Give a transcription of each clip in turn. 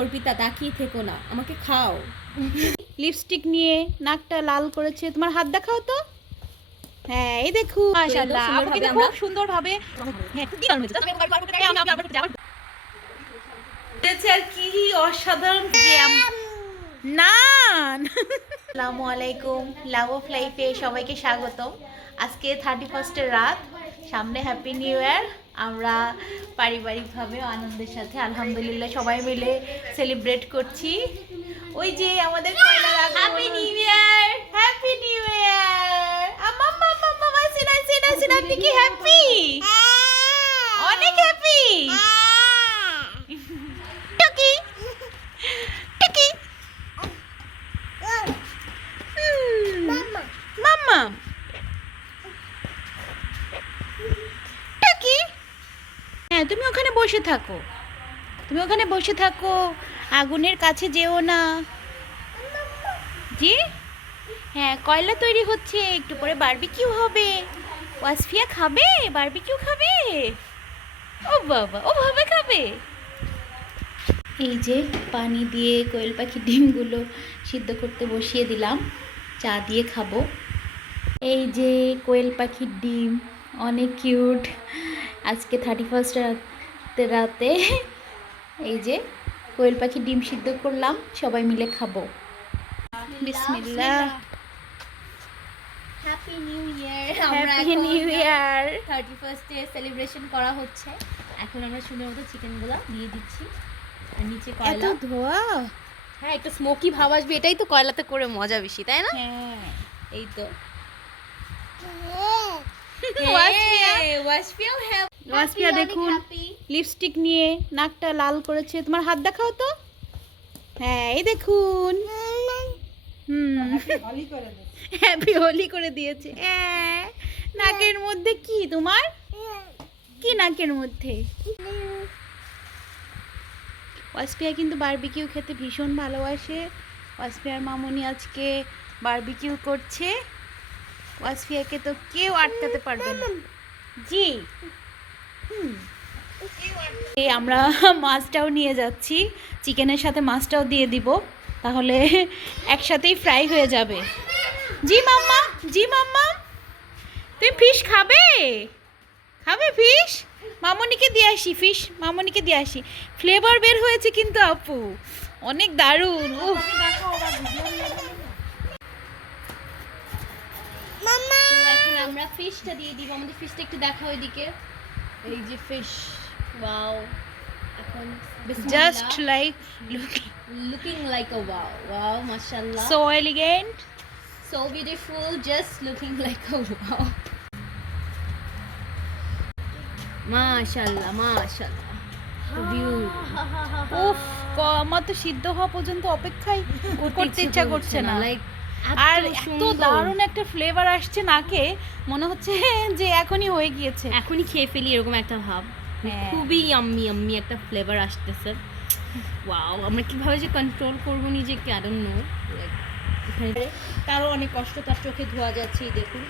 অর্পিতা তাকিয়ে থেকো না, আমাকে খাও। লিপস্টিক নিয়ে নাকটা লাল করেছে, তোমার হাত দেখাও তো। হ্যাঁ এই দেখো মাশাআল্লাহ, আপু কিন্তু খুব সুন্দর ভাবে আর কি অসাধারণ জ্যাম। না আসসালামু আলাইকুম, লাভ অফ লাইফে সবাইকে স্বাগতম। আজকে 31 রাত, সামনে হ্যাপি নিউ ইয়ার। আমরা পারিবারিকভাবে আনন্দের সাথে আলহামদুলিল্লাহ সবাই মিলে সেলিব্রেট করছি। ওই যে আমাদের happy new year, happy new year. আপনি কি হ্যাপি? অনেক হ্যাপি। টুকি টুকি মাম্মা টুকি। হ্যাঁ তুমি ওখানে বসে থাকো, তুমি ওখানে বসে থাকো, আগুনের কাছে যেও না। জি হ্যাঁ, কয়লা তৈরি হচ্ছে, একটু পরে বারবিকিউ হবে। ওয়াসফিয়া খাবে, বারবিকিউ খাবে। ও বাবা, ও ভাবে খাবে। এই যে পানি দিয়ে কোয়েল পাখির ডিমগুলো সিদ্ধ করতে বসিয়ে দিলাম, চা দিয়ে খাবো। এই যে কোয়েল পাখির ডিম, অনেক কিউট। আজকে 31 রাতে এই যে কোয়েল পাখির ডিম সিদ্ধ করলাম, সবাই মিলে খাবো। বিসমিল্লাহ। Happy new year. Happy new year. 31 celebration করা হচ্ছে। এখন আমরা সুন্দর মতো চিকেনগুলো দিয়ে দিচ্ছি, আর নিচে কয়লা। এত ধোয়া। হ্যাঁ, একটা স্মোকি ভাব আসবে, এটাই তো কয়লাতে করে মজা বেশি, তাই না? হ্যাঁ এই তো ওয়াসফিয়া দেখুন লিপস্টিক নিয়ে নাকটা লাল করেছে, তোমার হাত দেখাও তো। হ্যাঁ এই দেখুন, হ্যাপি হোলি করে দিয়েছে। নাকের মধ্যে কি তোমার, কি নাকের মধ্যে? ওয়াসফিয়া কিন্তু বারবিকিউ খেতে ভীষণ ভালোবাসে। ওয়াসফিয়ার মামুনি আজকে বারবিকিউ করছে। ওয়াসফিয়াকে তো কেউ আটকাতে পারবে না। জি এই আমরা মাছটাও নিয়ে যাচ্ছি, চিকেনের সাথে মাছটাও দিয়ে দিব, তাহলে একসাথেই ফ্রাই হয়ে যাবে। জি মাম্মা, জি মাম্মা, তুমি ফিশ খাবে? খাবে ফিশ? মামনিকে দিয়ে আসি, ফিশ মামনিকে দিয়ে আসি। ফ্লেভার বের হয়েছে কিন্তু আপু, অনেক দারুণ। এখন আমরা ফিশটা দিয়ে দিব। আমাদের ফিশটা একটু দেখাও এদিকে। এই যে ফিশ, ওয়াও। এখন just like looking like a wow, wow মাশাআল্লাহ, so elegant, so beautiful, just looking like a wow. মাশাআল্লাহ মাশাআল্লাহ, বিউটিফুল। উফ, আমার তো সিদ্ধ হওয়া পর্যন্ত অপেক্ষাই করতে ইচ্ছা করছে না। লাইক আর এত দারুণ একটা ফ্লেভার আসছে নাকে, মনে হচ্ছে যে এখনই হয়ে গিয়েছে, এখনই খেয়ে ফেলি এরকম একটা ভাব। খুবই ইয়াম্মি ইয়াম্মি একটা ফ্লেভার আসতেছে। ওয়াও, আমরা কিভাবে যে কন্ট্রোল করবো নিজেকে, আই ডোন্ট নো। তারও অনেক কষ্ট, তার চোখে ধোয়া যাচ্ছে। দেখুন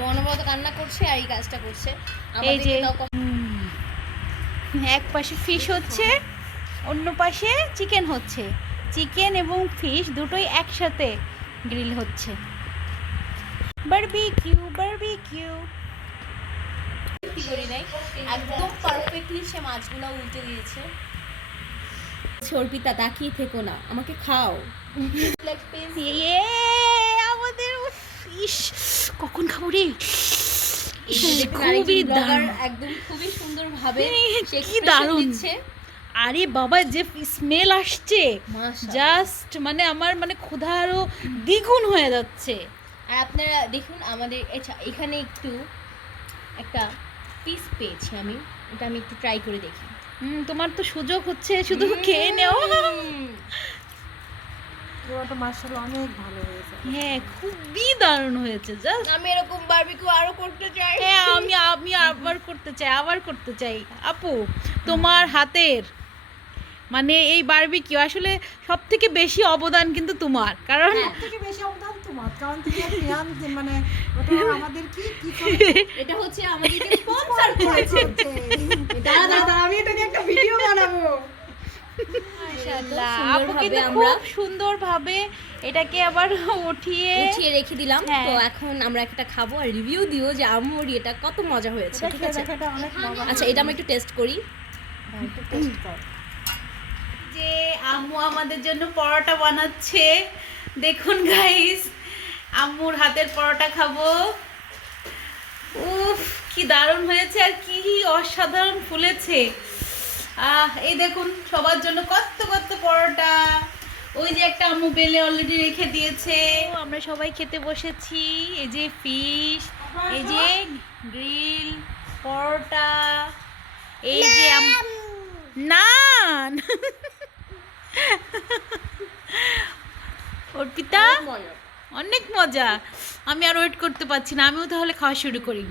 মনোমত কান্না করছে আর এই কাজটা করছে। এই যে এক পাশে ফিশ হচ্ছে, অন্য পাশে চিকেন হচ্ছে। চিকেন এবং ফিশ দুটোই একসাথে গ্রিল হচ্ছে। Barbecue barbecue. কি করি নাই, একদম পারফেক্টলি সে মাছগুলো উল্টে দিয়েছে। অর্পিতা তাকিয়ে থেকো না, আমাকে খাও। আমাদের ফিশ কখন খাবো রে? খুবই দারুণ, একদম খুবই সুন্দর ভাবে কি দারুণ। আরে বাবা, যে স্মেল আসছে জাস্ট, মানে আমার মানে ক্ষুধা আরো দ্বিগুণ হয়ে যাচ্ছে। আর আপনারা দেখুন আমাদের এখানে একটু একটা পিস পেয়েছি আমি, এটা আমি একটু ট্রাই করে দেখি। তোমার তো সুযোগ হচ্ছে, শুধু খেয়ে নেও। মাশাআল্লাহ অনেক ভালো হয়েছে। হ্যাঁ খুবই দারুণ হয়েছে। জাস্ট আমি এরকম বারবিকিউ আরো করতে চাই। হ্যাঁ আমি আবার করতে চাই। আপু তোমার হাতের মানে এই বারবিকিউ আসলে সবথেকে বেশি অবদান কিন্তু তোমার, কারণ সবথেকে বেশি অবদান তোমার, কারণ তুমি ধ্যান মানে ওটা আমাদের কি এটা হচ্ছে আমাদেরকে স্পন্সর করেছে। দাদা আমি এটা নিয়ে একটা ভিডিও বানাবো। মাশাআল্লাহ, আপু সুন্দরভাবে কিন্তু আমরা খুব সুন্দরভাবে এটাকে আবার উঠিয়ে উঠিয়ে রেখে দিলাম। হ্যাঁ। তো এখন আমরা একটা খাবো আর রিভিউ দিও যে আম্মুর এটা কত মজা হয়েছে, ঠিক আছে? এটা অনেক মজা। আচ্ছা, এটা আমরা একটু টেস্ট করি। হ্যাঁ, একটু টেস্ট কর। যে আম্মু আমাদের জন্য পরোটা বানাচ্ছে, দেখুন গাইস, আম্মুর হাতের পরোটা খাবো। উফ, কি দারুণ হয়েছে আর কি অসাধারণ ফুলেছে। এই দেখুন সবার জন্য কত কত পরোটা, ওই যে একটা আম্মু বেলে অলরেডি রেখে দিয়েছে। আমরা সবাই খেতে বসেছি। এই যে ফিশ, এই যে গ্রিল, পরোটা, এই যে নান। অর্পিতা অনেক মজা, আমি আর ওয়েট করতে পারছি না, আমিও তাহলে খাওয়া শুরু করি।